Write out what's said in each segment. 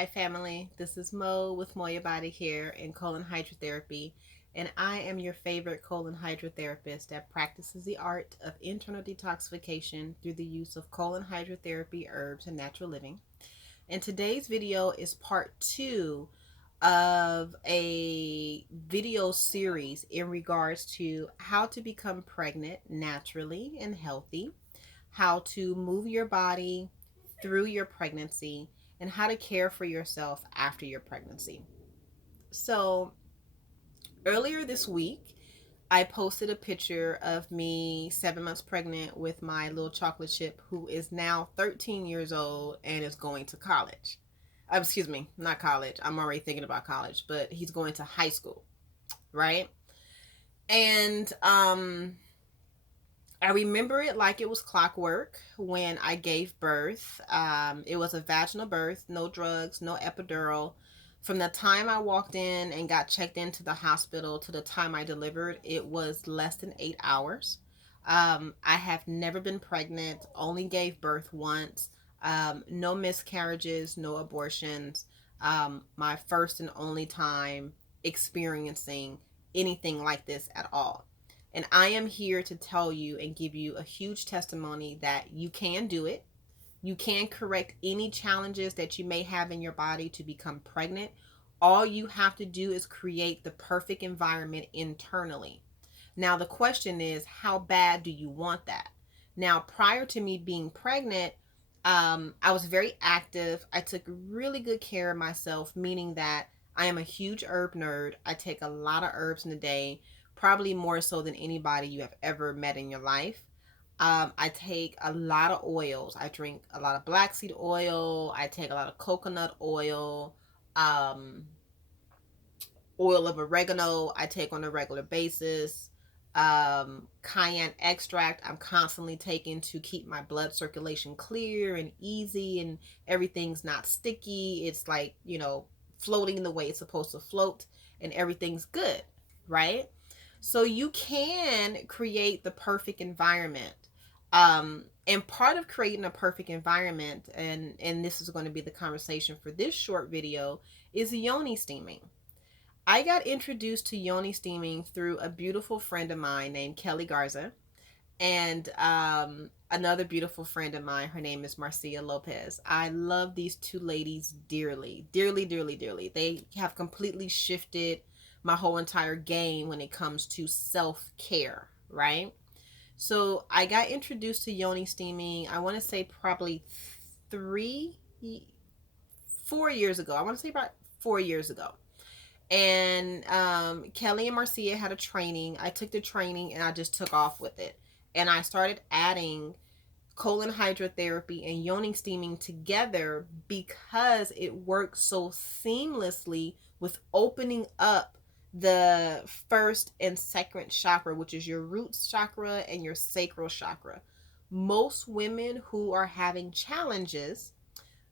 Hi, family. This is Mo with Moya Body Care and Colon Hydrotherapy, and I am your favorite colon hydrotherapist that practices the art of internal detoxification through the use of colon hydrotherapy, herbs, and natural living. And today's video is part two of a video series in regards to how to become pregnant naturally and healthy, how to move your body through your pregnancy, and how to care for yourself after your pregnancy. So, earlier this week, I posted a picture of me 7 months pregnant with my little chocolate chip who is now 13 years old and is going to college. Excuse me, not college. I'm already thinking about college, but he's going to high school, right? And I remember it like it was clockwork when I gave birth. It was a vaginal birth, no drugs, no epidural. From the time I walked in and got checked into the hospital to the time I delivered, it was less than 8 hours. I have never been pregnant, only gave birth once. No miscarriages, no abortions. My first and only time experiencing anything like this at all. And I am here to tell you and give you a huge testimony that you can do it. You can correct any challenges that you may have in your body to become pregnant. All you have to do is create the perfect environment internally. Now, the question is, how bad do you want that? Now, prior to me being pregnant, I was very active. I took really good care of myself, meaning that I am a huge herb nerd. I take a lot of herbs in a day, probably more so than anybody you have ever met in your life. I take a lot of oils. I drink a lot of black seed oil. I take a lot of coconut oil, um, oil of oregano. I take on a regular basis. Cayenne extract I'm constantly taking to keep my blood circulation clear and easy, and everything's not sticky. It's like, floating the way it's supposed to float, and everything's good, right? So you can create the perfect environment. And part of creating a perfect environment, and this is going to be the conversation for this short video, is Yoni steaming. I got introduced to Yoni steaming through a beautiful friend of mine named Kelly Garza, and another beautiful friend of mine. Her name is Marcia Lopez. I love these two ladies dearly, dearly, dearly, dearly. They have completely shifted my whole entire game when it comes to self-care, right? So I got introduced to Yoni steaming, I want to say probably 4 years ago. I want to say about 4 years ago. And Kelly and Marcia had a training. I took the training and I just took off with it. And I started adding colon hydrotherapy and yoni steaming together because it works so seamlessly with opening up the first and second chakra, which is your root chakra and your sacral chakra. Most women who are having challenges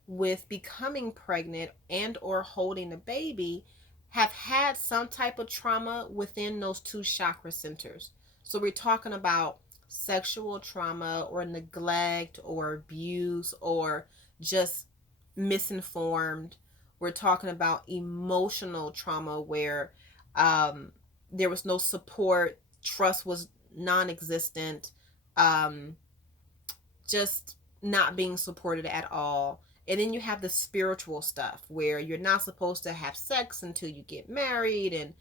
with becoming pregnant and or holding a baby have had some type of trauma within those two chakra centers. So we're talking about sexual trauma or neglect or abuse or just misinformed. We're talking about emotional trauma where there was no support, trust was non-existent, um, just not being supported at all. And then you have the spiritual stuff where you're not supposed to have sex until you get married and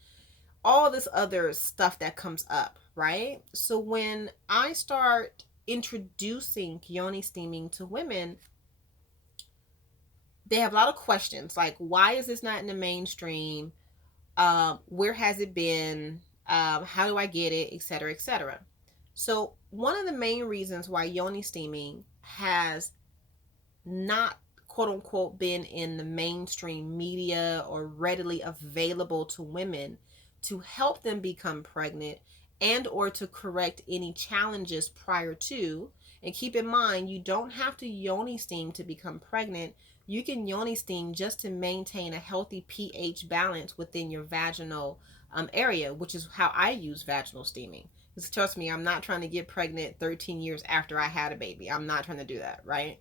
all this other stuff that comes up, right? So when I start introducing yoni steaming to women, they have a lot of questions like, why is this not in the mainstream? Where has it been? How do I get it? Etc. Etc. So one of the main reasons why yoni steaming has not quote unquote been in the mainstream media or readily available to women to help them become pregnant and or to correct any challenges prior to. And keep in mind, you don't have to yoni steam to become pregnant. You can yoni steam just to maintain a healthy pH balance within your vaginal area, which is how I use vaginal steaming. Because trust me, I'm not trying to get pregnant 13 years after I had a baby. I'm not trying to do that, right?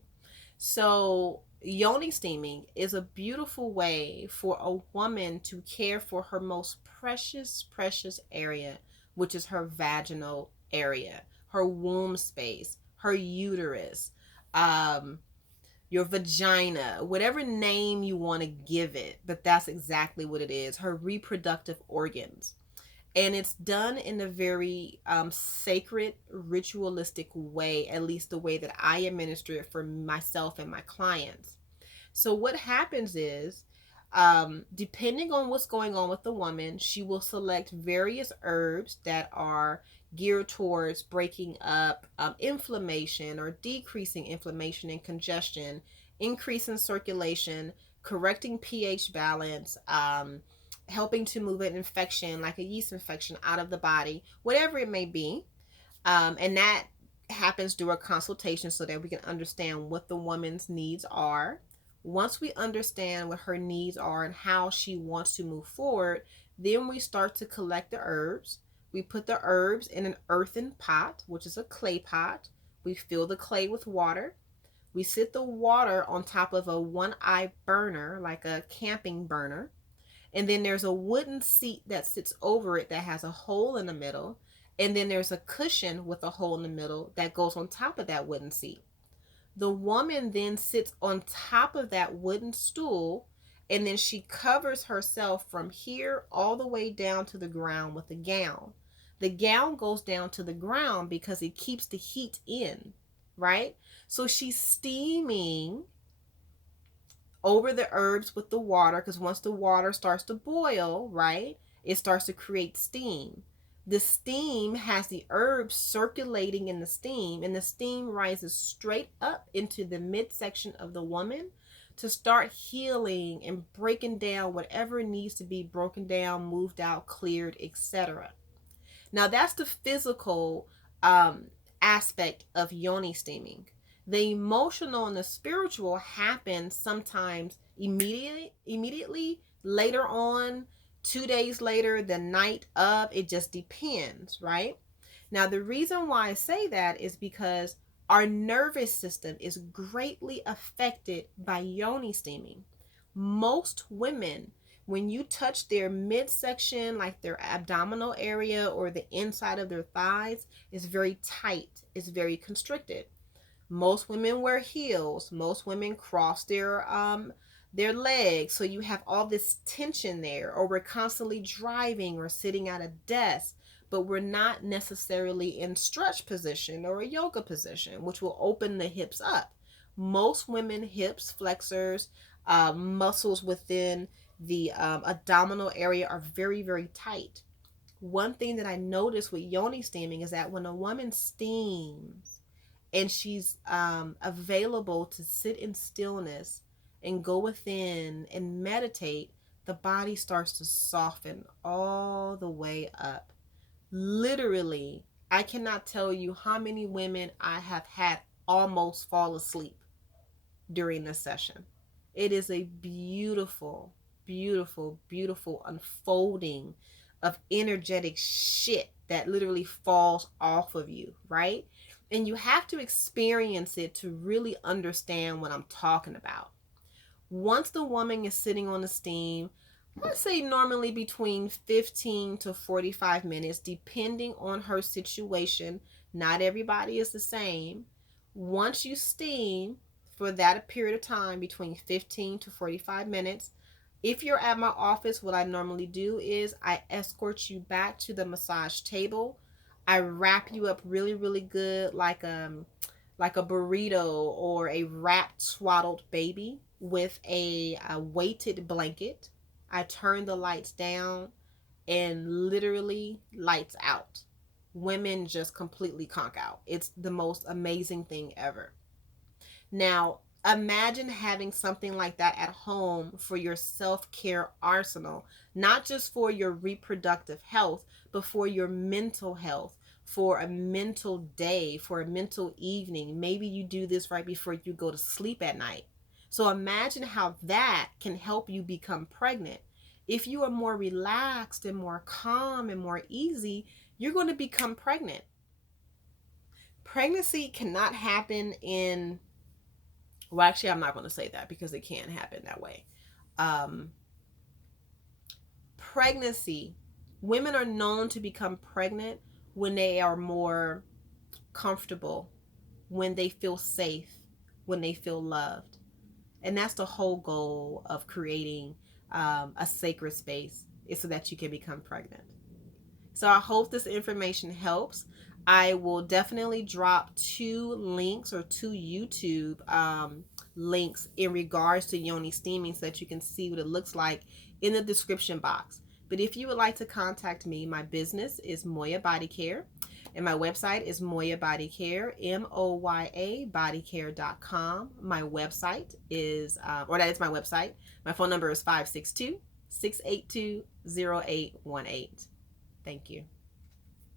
So Yoni steaming is a beautiful way for a woman to care for her most precious, precious area, which is her vaginal area, her womb space, her uterus, um, your vagina, whatever name you want to give it, but that's exactly what it is, her reproductive organs. And it's done in a very sacred, ritualistic way, at least the way that I administer it for myself and my clients. So what happens is, depending on what's going on with the woman, she will select various herbs that are geared towards breaking up inflammation or decreasing inflammation and congestion, increasing circulation, correcting pH balance, helping to move an infection like a yeast infection out of the body, whatever it may be. And that happens through a consultation so that we can understand what the woman's needs are. Once we understand what her needs are and how she wants to move forward, then we start to collect the herbs. We put the herbs in an earthen pot, which is a clay pot. We fill the clay with water. We sit the water on top of a one-eye burner, like a camping burner. And then there's a wooden seat that sits over it that has a hole in the middle. And then there's a cushion with a hole in the middle that goes on top of that wooden seat. The woman then sits on top of that wooden stool, and then she covers herself from here all the way down to the ground with a gown. The gown goes down to the ground because it keeps the heat in, right? So she's steaming over the herbs with the water, because once the water starts to boil, right, it starts to create steam. The steam has the herbs circulating in the steam, and the steam rises straight up into the midsection of the woman to start healing and breaking down whatever needs to be broken down, moved out, cleared, etc. Now that's the physical aspect of yoni steaming. The emotional and the spiritual happen sometimes immediately later on, 2 days later, the night of. It just depends, right? Now the reason why I say that is because our nervous system is greatly affected by yoni steaming. Most women, when you touch their midsection, like their abdominal area or the inside of their thighs, is very tight, it's very constricted. Most women wear heels. Most women cross their legs, so you have all this tension there. Or we're constantly driving or sitting at a desk, but we're not necessarily in stretch position or a yoga position, which will open the hips up. Most women hips, flexors, muscles within the abdominal area are very, very tight. One thing that I noticed with yoni steaming is that when a woman steams and she's available to sit in stillness and go within and meditate, the body starts to soften all the way up. Literally, I cannot tell you how many women I have had almost fall asleep during this session. It is a beautiful, beautiful, beautiful unfolding of energetic shit that literally falls off of you, right? And you have to experience it to really understand what I'm talking about. Once the woman is sitting on the steam, let's say normally between 15 to 45 minutes, depending on her situation. Not everybody is the same. Once you steam for that period of time, between 15 to 45 minutes, if you're at my office, what I normally do is I escort you back to the massage table. I wrap you up really, really good, like a burrito or a wrapped swaddled baby with a weighted blanket. I turn the lights down and literally lights out. Women just completely conk out. It's the most amazing thing ever. Now, imagine having something like that at home for your self care arsenal, not just for your reproductive health, but for your mental health, for a mental day, for a mental evening. Maybe you do this right before you go to sleep at night. So imagine how that can help you become pregnant. If you are more relaxed and more calm and more easy, you're going to become pregnant. Pregnancy cannot happen in Well, actually, I'm not going to say that because it can happen that way. Um, Pregnancy, women are known to become pregnant when they are more comfortable, when they feel safe, when they feel loved. And that's the whole goal of creating a sacred space, is so that you can become pregnant. So I hope this information helps. I will definitely drop two links, or two YouTube links in regards to yoni steaming, so that you can see what it looks like, in the description box. But if you would like to contact me, my business is Moya Body Care, and my website is Moya Body Care, Moya bodycare.com. My website is, or that is my website. My phone number is 562 682 0818. Thank you.